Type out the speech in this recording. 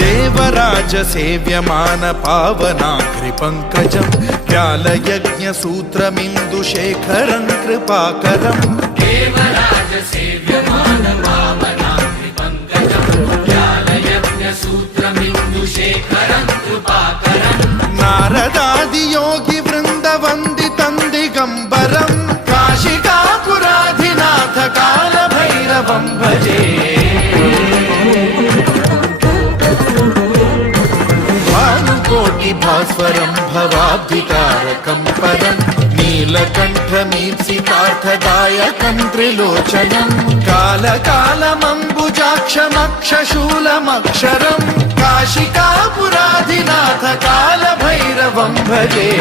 देवराज सेव्यमान पावनाग्रि पंकजं व्यालयज्ञ सूत्रमिन्दुशेखरं कृपाकरं देवराज सेव्यमान पावनाग्रि पंकजं व्यालयज्ञ सूत्रमिन्दुशेखरं कृपाकरं नारदादि योगी वृंद वंदितं दिगंबरं काशिकापुराधिनाथ काल भैरवं भजे भानुकोटि भास्वरं भवाब्धितारकं परं नीलकण्ठमीप्सितार्थदायकं त्रिलोचनं कालकालमम्बुजाक्षमक्षशूलमक्षरं काशिकापुराधिनाथ काल भैरवं भजे।